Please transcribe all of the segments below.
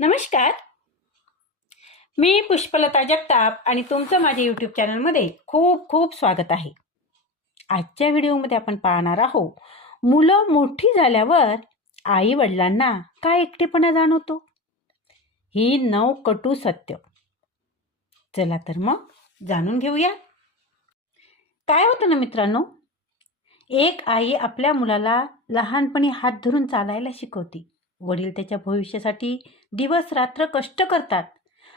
नमस्कार. मी पुष्पलता जगताप आणि तुमचं माझ्या यूट्यूब चॅनलमध्ये खूप खूप स्वागत आहे. आजच्या व्हिडिओमध्ये आपण पाहणार आहोत, मुलं मोठी झाल्यावर आई वडिलांना काय एकटेपणा जाणवतो, ही 9 कटू सत्य. चला तर मग जाणून घेऊया. काय होतं ना मित्रांनो, एक आई आपल्या मुलाला लहानपणी हात धरून चालायला शिकवते. वडील त्याच्या भविष्यासाठी दिवस रात्र कष्ट करतात.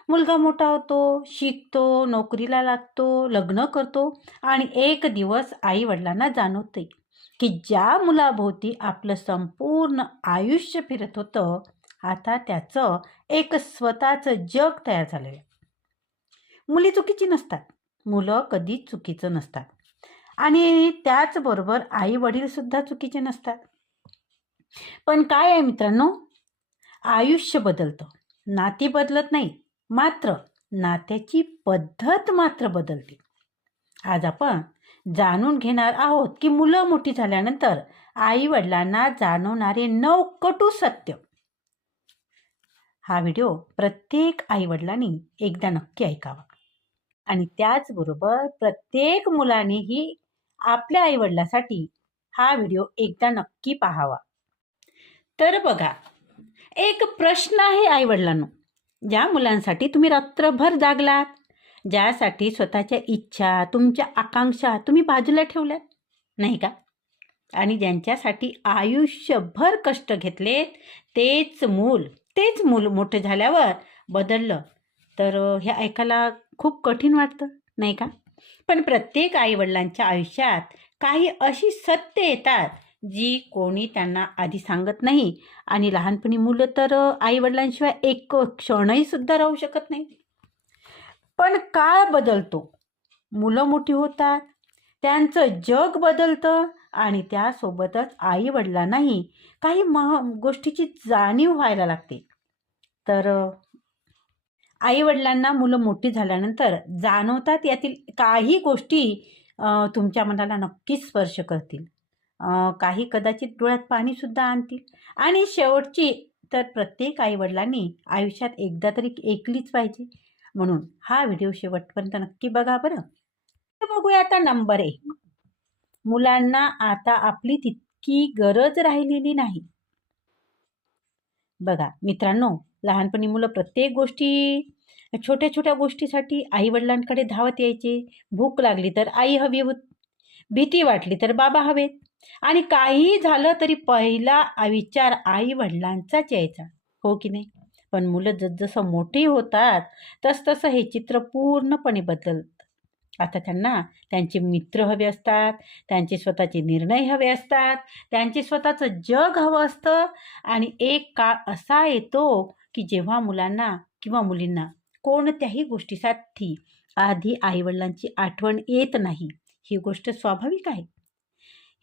मुलगा मोठा होतो, शिकतो, नोकरीला लागतो, लग्न करतो आणि एक दिवस आई वडिलांना जाणवते की ज्या मुलाभोवती आपलं संपूर्ण आयुष्य फिरत होतं, आता त्याचं एक स्वतःचं जग तयार झालेलं आहे. मुली चुकीची नसतात, मुलं कधीच चुकीचं नसतात आणि त्याचबरोबर आई वडील सुद्धा चुकीचे नसतात. पण काय आहे मित्रांनो, आयुष्य बदलतं, नाती बदलत नाही, मात्र नात्याची पद्धत मात्र बदलते. आज आपण जाणून घेणार आहोत की मुलं मोठी झाल्यानंतर आई वडिलांना जाणवणारे 9 कटू सत्य. हा व्हिडिओ प्रत्येक आई वडिलांनी एकदा नक्की ऐकावा आणि त्याचबरोबर प्रत्येक मुलानेही आपल्या आई वडिलांसाठी हा व्हिडिओ एकदा नक्की पाहावा. तर बघा, एक प्रश्न आहे आई वडिलांनो, ज्या मुलांसाठी तुम्ही रात्रभर जागलात, ज्यासाठी स्वतःच्या इच्छा, तुमच्या आकांक्षा तुम्ही बाजूला ठेवल्यात, नाही का? आणि ज्यांच्यासाठी आयुष्यभर कष्ट घेतलेत, तेच मूल मोठं झाल्यावर बदललं, तर हे ऐकायला खूप कठीण वाटतं, नाही का? पण प्रत्येक आईवडिलांच्या आयुष्यात काही अशी सत्य येतात जी कोणी त्यांना आधी सांगत नाही आणि लहानपणी मुलं तर आईवडिलांशिवाय एक क्षणही सुद्धा राहू शकत नाही. पण काळ बदलतो, मुलं मोठी होतात, त्यांचं जग बदलतं आणि त्यासोबतच आईवडिलांनाही काही गोष्टीची जाणीव व्हायला लागते. तर आईवडिलांना मुलं मोठी झाल्यानंतर जाणवतात यातील काही गोष्टी तुमच्या मनाला नक्कीच स्पर्श करतील. काही कदाचित डोळ्यात पाणीसुद्धा आणतील. आणि शेवटची तर प्रत्येक आईवडिलांनी आयुष्यात एकदा तरी ऐकलीच पाहिजे. म्हणून हा व्हिडिओ शेवटपर्यंत नक्की बघा बरं. तर बघूया आता नंबर 1. मुलांना आता आपली तितकी गरज राहिलेली नाही. बघा मित्रांनो, लहानपणी मुलं प्रत्येक छोट्या छोट्या गोष्टीसाठी आईवडिलांकडे धावत यायचे. भूक लागली तर आई हवी होती, भीती वाटली तर बाबा हवेत आणि काहीही झालं तरी पहिला विचार आई वडिलांचाच यायचा, हो की नाही? पण मुलं जसजसं मोठी होतात तसतसं हे चित्र पूर्णपणे बदलतं. आता त्यांना त्यांचे मित्र हवे असतात, त्यांचे स्वतःचे निर्णय हवे असतात, त्यांचे स्वतःचं जग हवं असतं आणि एक काळ असा येतो की जेव्हा मुलांना किंवा मुलींना कोणत्याही गोष्टीसाठी आधी आईवडिलांची आठवण येत नाही. ही गोष्ट स्वाभाविक आहे.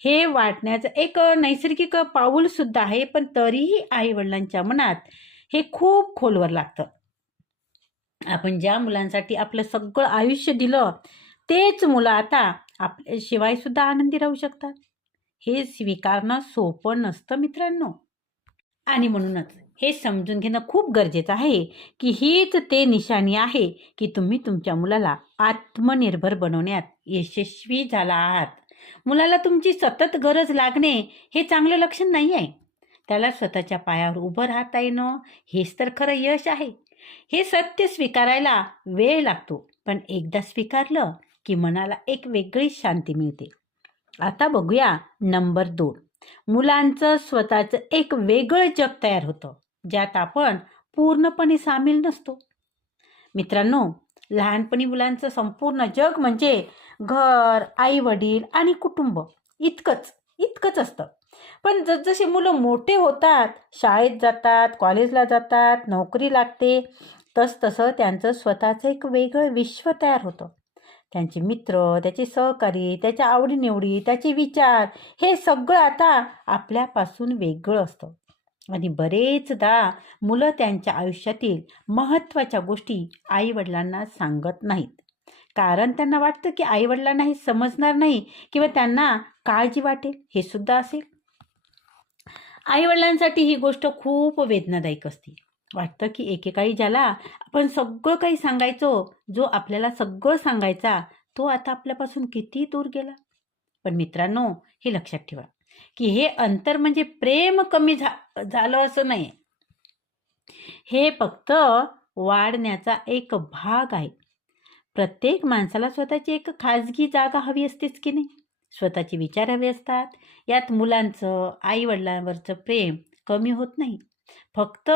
हे वाटण्याचं एक नैसर्गिक पाऊलसुद्धा आहे, पण तरीही आईवडिलांच्या मनात हे खूप खोलवर लागतं. आपण ज्या मुलांसाठी आपलं सगळं आयुष्य दिलं, तेच मुलं आता आपल्याशिवाय सुद्धा आनंदी राहू शकतात. हे स्वीकारणं सोपं नसतं मित्रांनो. आणि म्हणूनच हे समजून घेणं खूप गरजेचं आहे की हीच ते निशाणी आहे की तुम्ही तुमच्या मुलाला आत्मनिर्भर बनवण्यात यशस्वी झाला आहात. मुलाला तुमची सतत गरज लागणे हे चांगलं लक्षण नाही आहे. त्याला स्वतःच्या पायावर उभं राहता येणं हेच तर खरं यश आहे. हे सत्य स्वीकारायला वेळ लागतो, पण एकदा स्वीकारलं की मनाला एक वेगळीच शांती मिळते. आता बघूया नंबर 2. मुलांचं स्वतःचं एक वेगळं जग तयार होतं, ज्यात आपण पूर्णपणे सामील नसतो. मित्रांनो, लहानपणी मुलांचं संपूर्ण जग म्हणजे घर, आई वडील आणि कुटुंब इतकंच असतं. पण जसजसे मुलं मोठे होतात, शाळेत जातात, कॉलेजला जातात, नोकरी लागते, तसं त्यांचं स्वतःचं एक वेगळं विश्व तयार होतं. त्यांचे मित्र, त्याचे सहकारी, त्याच्या आवडीनिवडी, त्याचे विचार हे सगळं आता आपल्यापासून वेगळं असतं. आणि बरेचदा मुलं त्यांच्या आयुष्यातील महत्त्वाच्या गोष्टी आईवडिलांना सांगत नाहीत. कारण त्यांना वाटतं की आईवडिलांना हे समजणार नाही किंवा त्यांना काळजी वाटेल, हे सुद्धा असेल. आईवडिलांसाठी ही गोष्ट खूप वेदनादायक असते. वाटतं की एकेकाळी ज्याला आपण सगळं काही सांगायचो, जो आपल्याला सगळं सांगायचा, तो आता आपल्यापासून किती दूर गेला. पण मित्रांनो, हे लक्षात ठेवा की हे अंतर म्हणजे प्रेम कमी झालं असं नाही. हे फक्त वाढण्याचा एक भाग आहे. प्रत्येक माणसाला स्वतःची एक खाजगी जागा हवी असतेच की नाही. स्वतःचे विचार हवे असतात. यात मुलांचं आईवडिलांवरचं प्रेम कमी होत नाही. फक्त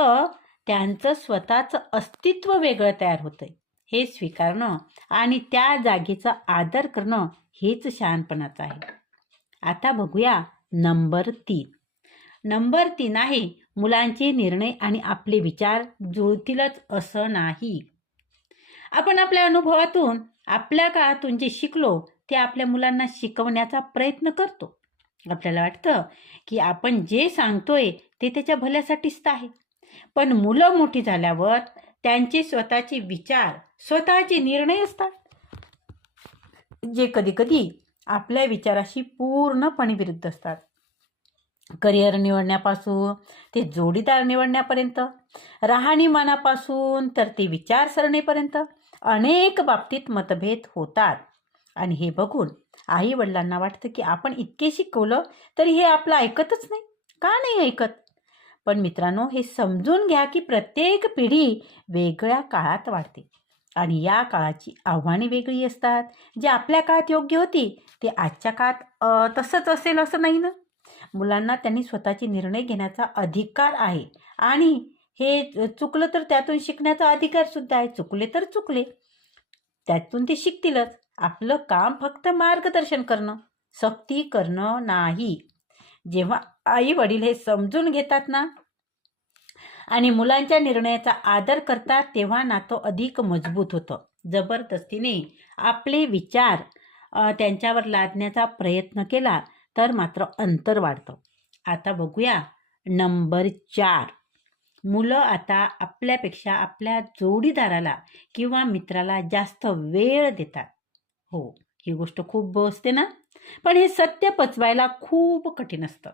त्यांचं स्वतःचं अस्तित्व वेगळं तयार होतंय. हे स्वीकारणं आणि त्या जागेचा आदर करणं हेच शहाणपणाचं आहे. आता बघूया नंबर 3. नंबर 3 आहे मुलांचे निर्णय आणि आपले विचार जुळतीलच असं नाही. आपण आपल्या अनुभवातून आपल्या काळातून जे शिकलो ते आपल्या मुलांना शिकवण्याचा प्रयत्न करतो. आपल्याला वाटतं की आपण जे सांगतोय ते त्याच्या भल्यासाठीच आहे. पण मुलं मोठी झाल्यावर त्यांचे स्वतःचे विचार, स्वतःचे निर्णय असतात, जे कधीकधी आपल्या विचाराशी पूर्णपणे विरुद्ध असतात. करिअर निवडण्यापासून ते जोडीदार निवडण्यापर्यंत, राहणीमानापासून तर ते विचारसरणीपर्यंत अनेक बाबतीत मतभेद होतात. आणि हे बघून आई वडिलांना वाटतं की आपण इतके शिकवलं तरी हे आपलं ऐकतच नाही, का नाही ऐकत. पण मित्रांनो, हे समजून घ्या की प्रत्येक पिढी वेगळ्या काळात वाढते आणि या काळाची आव्हाने वेगळी असतात. जे आपल्या काळात योग्य होती ते आजच्या काळात तसंच असेल असं नाही ना. मुलांना त्यांनी स्वतःचे निर्णय घेण्याचा अधिकार आहे आणि हे चुकलं तर त्यातून शिकण्याचा अधिकार सुद्धा आहे. चुकले तर चुकले, त्यातून ते शिकतीलच. आपलं काम फक्त मार्गदर्शन करणं, सक्ती करणं नाही. जेव्हा आई वडील हे समजून घेतात ना आणि मुलांच्या निर्णयाचा आदर करतात, तेव्हा नातं अधिक मजबूत होतं. जबरदस्तीने आपले विचार त्यांच्यावर लादण्याचा प्रयत्न केला तर मात्र अंतर वाढतं. आता बघूया नंबर 4. मुलं आता आपल्यापेक्षा आपल्या जोडीदाराला किंवा मित्राला जास्त वेळ देतात. हो, ही गोष्ट खूप असते ना, पण हे सत्य पचवायला खूप कठीण असतं.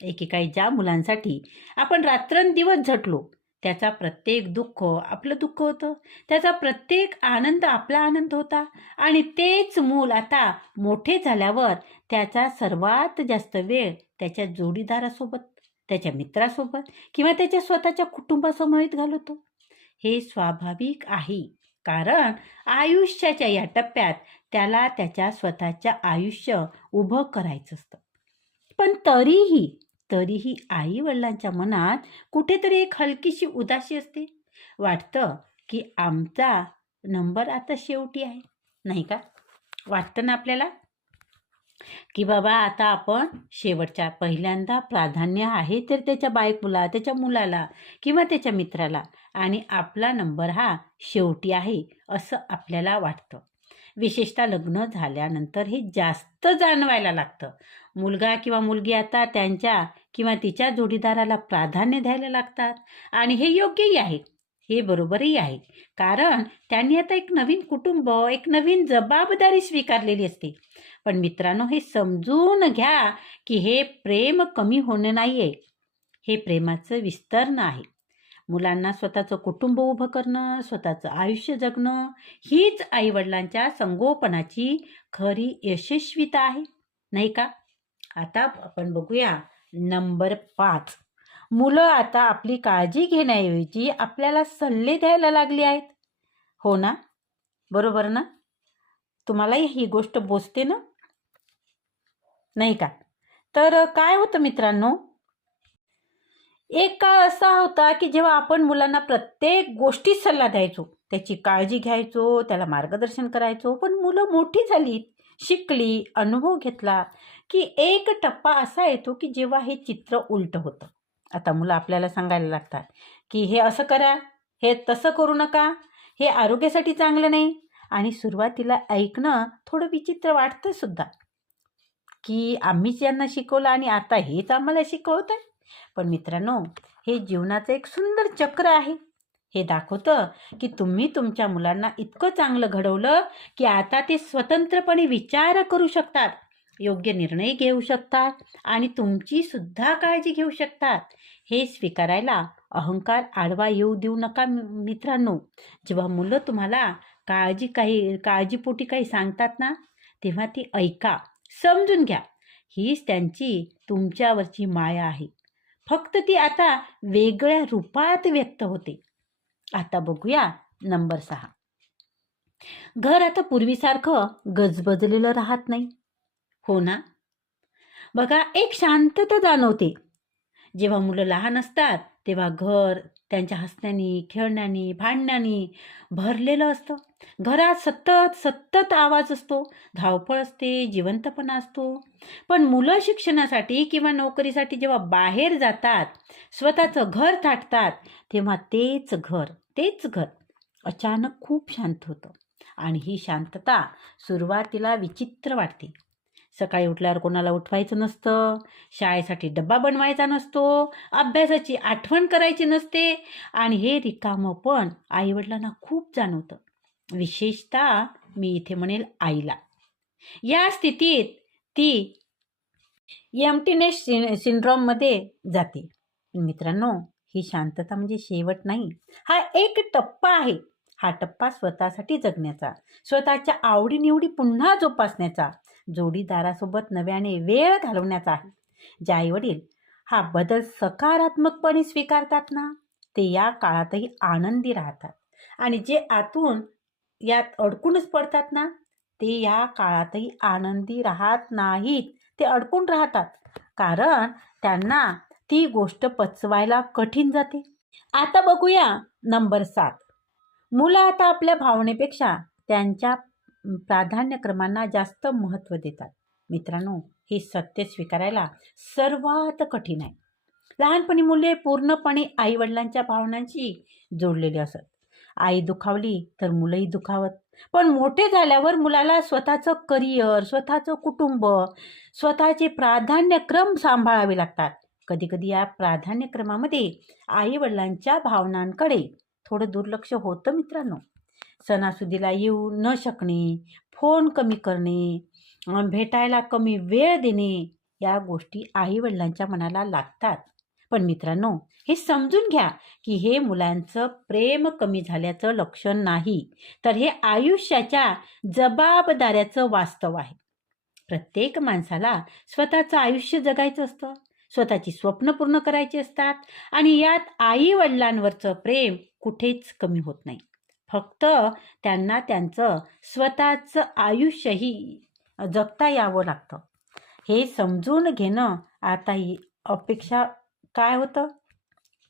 एकेकाळी ज्या मुलांसाठी आपण रात्रंदिवस झटलो, त्याचा प्रत्येक दुःख आपलं दुःख होतं, त्याचा प्रत्येक आनंद आपला आनंद होता. आणि तेच मूल आता मोठे झाल्यावर त्याचा सर्वात जास्त वेळ त्याच्या जोडीदारासोबत, त्याच्या मित्रासोबत किंवा त्याच्या स्वतःच्या कुटुंबासमवेत घालवतो. हे स्वाभाविक आहे, कारण आयुष्याच्या या टप्प्यात त्याला त्याच्या स्वतःच्या आयुष्य उभं करायचं असतं. पण तरीही आई वडिलांच्या मनात कुठेतरी एक हलकीशी उदासी असते. वाटतं की आमचा नंबर आता शेवटी आहे, नाही का? वाटतं ना आपल्याला की बाबा आता आपण शेवटच्या, पहिल्यांदा प्राधान्य आहे तर त्याच्या बायकोला, त्याच्या मुलाला किंवा त्याच्या मित्राला, आणि आपला नंबर हा शेवटी आहे असं आपल्याला वाटतं. विशेषतः लग्न झाल्यानंतर हे जास्त जाणवायला लागतं. मुलगा किंवा मुलगी आता त्यांच्या किंवा तिच्या जोडीदाराला प्राधान्य द्यायला लागतात आणि हे योग्यही आहे, हे बरोबरही आहे. कारण त्यांनी आता एक नवीन कुटुंब, एक नवीन जबाबदारी स्वीकारलेली असते. पण मित्रांनो, हे समजून घ्या की हे प्रेम कमी होणं नाही आहे, हे प्रेमाचं विस्तरण आहे. मुलांना स्वतःचं कुटुंब उभं करणं, स्वतःचं आयुष्य जगणं, हीच आईवडिलांच्या संगोपनाची खरी यशस्वीता आहे, नाही का? आता आपण बघूया नंबर 5. मुलं आता आपली काळजी घेण्याऐवजी आपल्याला सल्ले द्यायला लागली आहेत. हो ना? बरोबर ना? तुम्हालाही ही गोष्ट बोचते ना, नाही का? तर काय होतं मित्रांनो, एक काळ असा होता की जेव्हा आपण मुलांना प्रत्येक गोष्टीत सल्ला द्यायचो, त्याची काळजी घ्यायचो, त्याला मार्गदर्शन करायचो. पण मुलं मोठी झाली, शिकली, अनुभव घेतला की एक टप्पा असा येतो की जेव्हा हे चित्र उलटं होतं. आता मुलं आपल्याला सांगायला लागतात की हे असं करा, हे तसं करू नका, हे आरोग्यासाठी चांगलं नाही. आणि सुरुवातीला ऐकणं थोडं विचित्र वाटतं सुद्धा की आम्हीच यांना शिकवलं आणि आता हेच आम्हाला शिकवत आहे. पण मित्रांनो, हे जीवनाचं एक सुंदर चक्र आहे. हे दाखवतं की तुम्ही तुमच्या मुलांना इतकं चांगलं घडवलं की आता ते स्वतंत्रपणे विचार करू शकतात, योग्य निर्णय घेऊ शकतात आणि तुमची सुद्धा काळजी घेऊ शकतात. हे स्वीकारायला अहंकार आडवा येऊ देऊ नका मित्रांनो. जेव्हा मुलं तुम्हाला काळजीपोटी काही सांगतात ना, तेव्हा ती ऐका, समजून घ्या. हीच त्यांची तुमच्यावरची माया आहे. फक्त ती आता वेगळ्या रूपात व्यक्त होते. आता बघूया नंबर 6. घर आता पूर्वीसारखं गजबजलेलं राहत नाही. हो ना? बघा, एक शांतता जाणवते. जेव्हा मुलं लहान असतात तेव्हा घर त्यांच्या हसण्यानी, खेळण्यानी, भांडण्यानी भरलेलं असतं. घरात सतत सतत आवाज असतो, धावपळ असते, जिवंतपणा असतो. पण मुलं शिक्षणासाठी किंवा नोकरीसाठी जेव्हा बाहेर जातात, स्वतःचं घर थाटतात, तेव्हा तेच घर अचानक खूप शांत होतं. आणि ही शांतता सुरुवातीला विचित्र वाटते. सकाळी उठल्यावर कोणाला उठवायचं नसतं, शाळेसाठी डब्बा बनवायचा नसतो, अभ्यासाची आठवण करायची नसते आणि हे रिकामं पण आईवडिलांना खूप जाणवतं. विशेषतः मी इथे म्हणेल आईला. या स्थितीत ती एम्प्टीनेस सिंड्रोममध्ये जाते. मित्रांनो, ही शांतता म्हणजे शेवट नाही, हा एक टप्पा आहे. हा टप्पा स्वतःसाठी जगण्याचा, स्वतःच्या आवडीनिवडी पुन्हा जोपासण्याचा, जोडीदारासोबत नव्याने वेळ घालवण्याचा आहे. जे आईवडील हा बदल सकारात्मकपणे स्वीकारतात ना, ते या काळातही आनंदी राहतात. आणि जे आतून यात अडकूनच पडतात ना, ते या काळातही आनंदी राहत नाहीत. ते अडकून राहतात, कारण त्यांना ती गोष्ट पचवायला कठीण जाते. आता बघूया नंबर 7. मुलं आता आपल्या भावनेपेक्षा त्यांच्या प्राधान्यक्रमांना जास्त महत्त्व देतात. मित्रांनो, हे सत्य स्वीकारायला सर्वात कठीण आहे. लहानपणी मुले पूर्णपणे आईवडिलांच्या भावनांशी जोडलेली असत. आई दुखावली तर मुलंही दुखावत. पण मोठे झाल्यावर मुलाला स्वतःचं करिअर, स्वतःचं कुटुंब, स्वतःचे प्राधान्यक्रम सांभाळावे लागतात. कधीकधी या प्राधान्यक्रमामध्ये आईवडिलांच्या भावनांकडे थोडं दुर्लक्ष होतं मित्रांनो. सणासुदीला येऊ न शकणे, फोन कमी करणे, भेटायला कमी वेळ देणे, या गोष्टी आईवडिलांच्या मनाला लागतात. पण मित्रांनो, हे समजून घ्या की हे मुलांचं प्रेम कमी झाल्याचं लक्षण नाही, तर हे आयुष्याच्या जबाबदाऱ्याचं वास्तव आहे. प्रत्येक माणसाला स्वतःचं आयुष्य जगायचं असतं, स्वतःची स्वप्न पूर्ण करायची असतात आणि यात आईवडिलांवरचं प्रेम कुठेच कमी होत नाही. फक्त त्यांना त्यांचं स्वतःचं आयुष्यही जगता यावं लागतं. हे समजून घेणं आता ही अपेक्षा काय होतं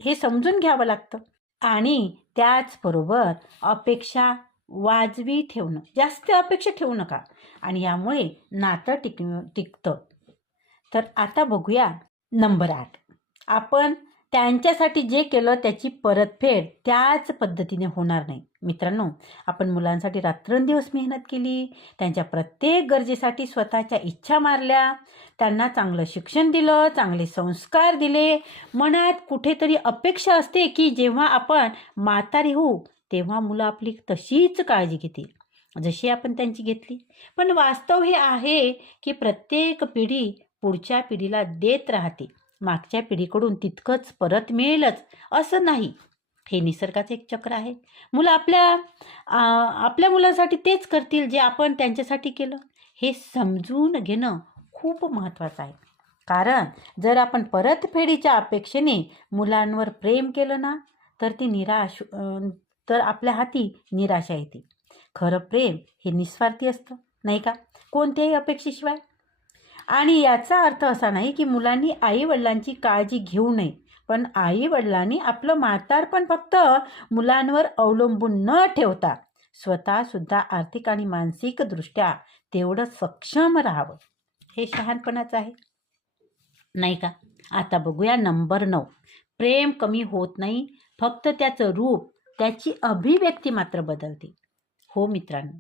हे समजून घ्यावं लागतं. आणि त्याचबरोबर अपेक्षा वाजवी ठेवणं, जास्त अपेक्षा ठेवू नका आणि यामुळे नातं टिकतं. तर आता बघूया नंबर 8. आपण त्यांच्यासाठी जे केलं त्याची परतफेड त्याच पद्धतीने होणार नाही. मित्रांनो, आपण मुलांसाठी रात्रंदिवस मेहनत केली, त्यांच्या प्रत्येक गरजेसाठी स्वतःच्या इच्छा मारल्या, त्यांना चांगलं शिक्षण दिलं, चांगले संस्कार दिले. मनात कुठेतरी अपेक्षा असते की जेव्हा आपण म्हातारी होऊ तेव्हा मुलं आपली तशीच काळजी घेतील जशी आपण त्यांची घेतली. पण वास्तव हे आहे की प्रत्येक पिढी पुढच्या पिढीला देत राहते. मागच्या पिढीकडून तितकंच परत मिळेलच असं नाही. हे निसर्गाचं एक चक्र आहे. मुलं आपल्या मुलांसाठी तेच करतील जे आपण त्यांच्यासाठी केलं. हे समजून घेणं खूप महत्त्वाचं आहे. कारण जर आपण परतफेडीच्या अपेक्षेने मुलांवर प्रेम केलं ना, तर आपल्या हाती निराशा येते. खरं प्रेम हे निस्वार्थी असतं, नाही का, कोणत्याही अपेक्षेशिवाय. आणि याचा अर्थ असा नाही की मुलांनी आईवडिलांची काळजी घेऊ नये, पण आईवडिलांनी आपलं म्हातारपण फक्त मुलांवर अवलंबून न ठेवता स्वतःसुद्धा आर्थिक आणि मानसिकदृष्ट्या तेवढं सक्षम राहावं. हे शहाणपणाचं आहे, नाही का. आता बघूया नंबर 9. प्रेम कमी होत नाही, फक्त त्याचं रूप, त्याची अभिव्यक्ती मात्र बदलते. हो मित्रांनो,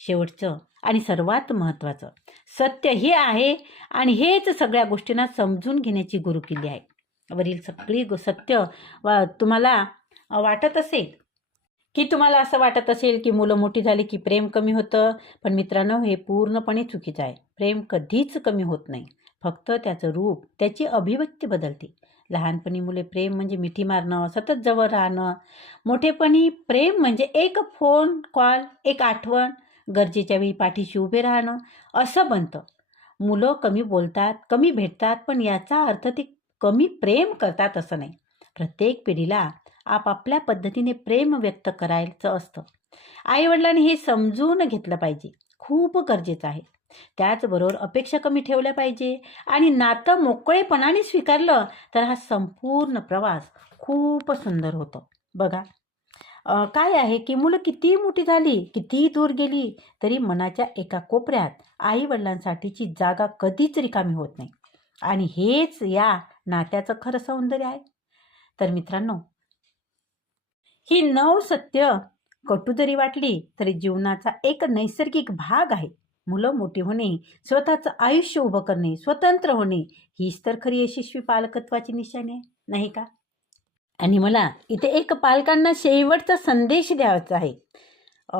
शेवटचं आणि सर्वात महत्त्वाचं सत्य हे आहे आणि हेच सगळ्या गोष्टींना समजून घेण्याची गुरुकिल्ली आहे. वरील सगळी सत्य तुम्हाला वाटत असेल की तुम्हाला असं वाटत असेल की मुलं मोठी झाली की प्रेम कमी होतं. पण मित्रांनो, हे पूर्णपणे चुकीचं आहे. प्रेम कधीच कमी होत नाही, फक्त त्याचं रूप, त्याची अभिव्यक्ती बदलते. लहानपणी मुले प्रेम म्हणजे मिठी मारणं, सतत जवळ राहणं. मोठेपणी प्रेम म्हणजे एक फोन कॉल, एक आठवण, गरजेच्या वेळी पाठीशी उभे राहणं असं बनतं. मुलं कमी बोलतात, कमी भेटतात, पण याचा अर्थ ते कमी प्रेम करतात असं नाही. प्रत्येक पिढीला आपापल्या पद्धतीने प्रेम व्यक्त करायचं असतं. आईवडिलांनी हे समजून घेतलं पाहिजे, खूप गरजेचं आहे. त्याचबरोबर अपेक्षा कमी ठेवल्या पाहिजे आणि नातं मोकळेपणाने स्वीकारलं तर हा संपूर्ण प्रवास खूप सुंदर होतो. बघा, काय आहे की मुलं कितीही मोठी झाली, कितीही दूर गेली, तरी मनाच्या एका कोपऱ्यात आई-वडिलांसाठीची जागा कधीच रिकामी होत नाही. आणि हेच या नात्याचं खरं सौंदर्य आहे. तर मित्रांनो, ही 9 सत्य कटू जरी वाटली तरी जीवनाचा एक नैसर्गिक भाग आहे. मुलं मोठी होणे, स्वतःचं आयुष्य उभं करणे, स्वतंत्र होणे हीच तर खरी यशस्वी पालकत्वाची निशाणी आहे, नाही का? आणि मला इथे एक पालकांना शेवटचा संदेश द्यायचा आहे. अ,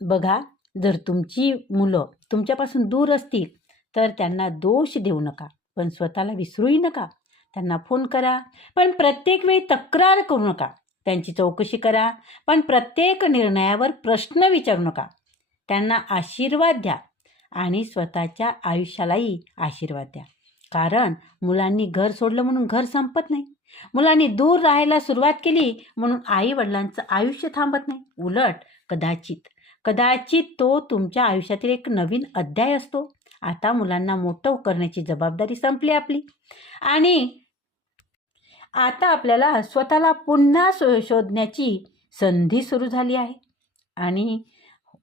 बघा, जर तुमची मुलं तुमच्यापासून दूर असतील तर त्यांना दोष देऊ नका, पण स्वतःला विसरूही नका. त्यांना फोन करा, पण प्रत्येक वेळी तक्रार करू नका. त्यांची चौकशी करा, पण प्रत्येक निर्णयावर प्रश्न विचारू नका. त्यांना आशीर्वाद द्या आणि स्वतःच्या आयुष्यालाही आशीर्वाद द्या. कारण मुलांनी घर सोडलं म्हणून घर संपत नाही. मुलांनी दूर राहायला सुरुवात केली म्हणून आई-वडिलांचं आयुष्य थांबत नाही. उलट कदाचित तो तुमच्या आयुष्यातील एक नवीन अध्याय असतो. आता मुलांना मोठं करण्याची जबाबदारी संपली आपली आणि आता आपल्याला स्वतःला पुन्हा शोधण्याची संधी सुरू झाली आहे. आणि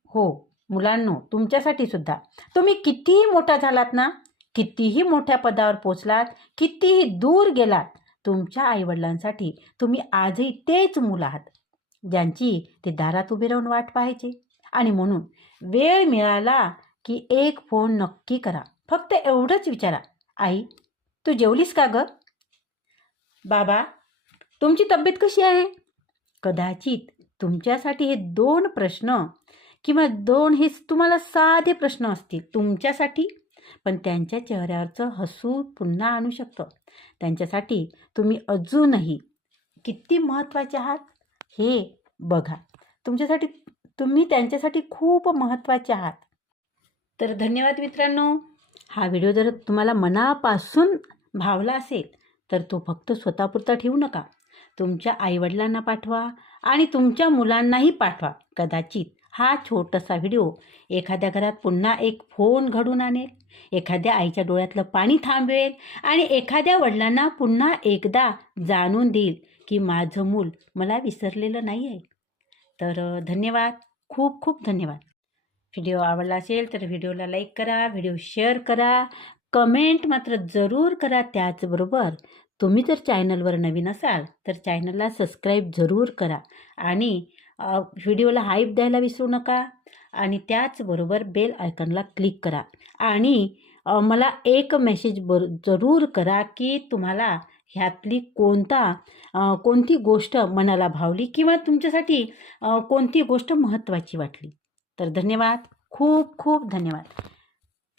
हो मुलांनो, तुमच्यासाठी सुद्धा तुम्ही कितीही मोठा झालात ना, कितीही मोठ्या पदावर पोचलात, कितीही दूर गेलात, तुमच्या आईवडिलांसाठी तुम्ही आजही तेच मुलं आहात, ज्यांची ते दारात उभे राहून वाट पाहायचे. आणि म्हणून वेळ मिळाला की एक फोन नक्की करा. फक्त एवढंच विचारा, आई तू जेवलीस का गं? बाबा तुमची तब्येत कशी आहे? कदाचित तुमच्यासाठी हे 2 प्रश्न किंवा 2 हे तुम्हाला साधे प्रश्न असतील तुमच्यासाठी, पण त्यांच्या चेहऱ्यावरचं हसू पुन्हा आणू शकतं. त्यांच्यासाठी तुम्ही अजूनही किती महत्त्वाचे आहात हे बघा. तुम्ही त्यांच्यासाठी खूप महत्त्वाचे आहात. तर धन्यवाद मित्रांनो. हा व्हिडिओ जर तुम्हाला मनापासून भावला असेल तर तो फक्त स्वतःपुरता ठेवू नका. तुमच्या आईवडिलांना पाठवा आणि तुमच्या मुलांनाही पाठवा. कदाचित हा छोटासा व्हिडिओ एखाद्या घरात पुन्हा एक फोन घडून आणेल, एखाद्या आईच्या डोळ्यातलं पाणी थांबवेल आणि एखाद्या वडिलांना पुन्हा एकदा जाणून देईल की माझं मूल मला विसरलेलं नाही आहे. तर धन्यवाद, खूप खूप धन्यवाद. व्हिडिओ आवडला असेल तर व्हिडिओला लाईक करा, व्हिडिओ शेअर करा, कमेंट मात्र जरूर करा. त्याचबरोबर तुम्ही जर चॅनलवर नवीन असाल तर चॅनलला सबस्क्राईब जरूर करा आणि व्हिडिओला हाईप द्यायला विसरू नका. आणि त्याचबरोबर बेल आयकॉनला क्लिक करा आणि मला एक मेसेज जरूर करा की तुम्हाला ह्यातली कोणती गोष्ट मनाला भावली किंवा तुमच्यासाठी कोणती गोष्ट महत्त्वाची वाटली. तर धन्यवाद, खूप खूप धन्यवाद.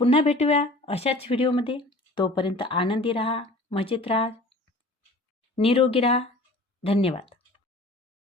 पुन्हा भेटूया अशाच व्हिडिओमध्ये. तोपर्यंत आनंदी राहा, मजेत राहा, निरोगी राहा. धन्यवाद.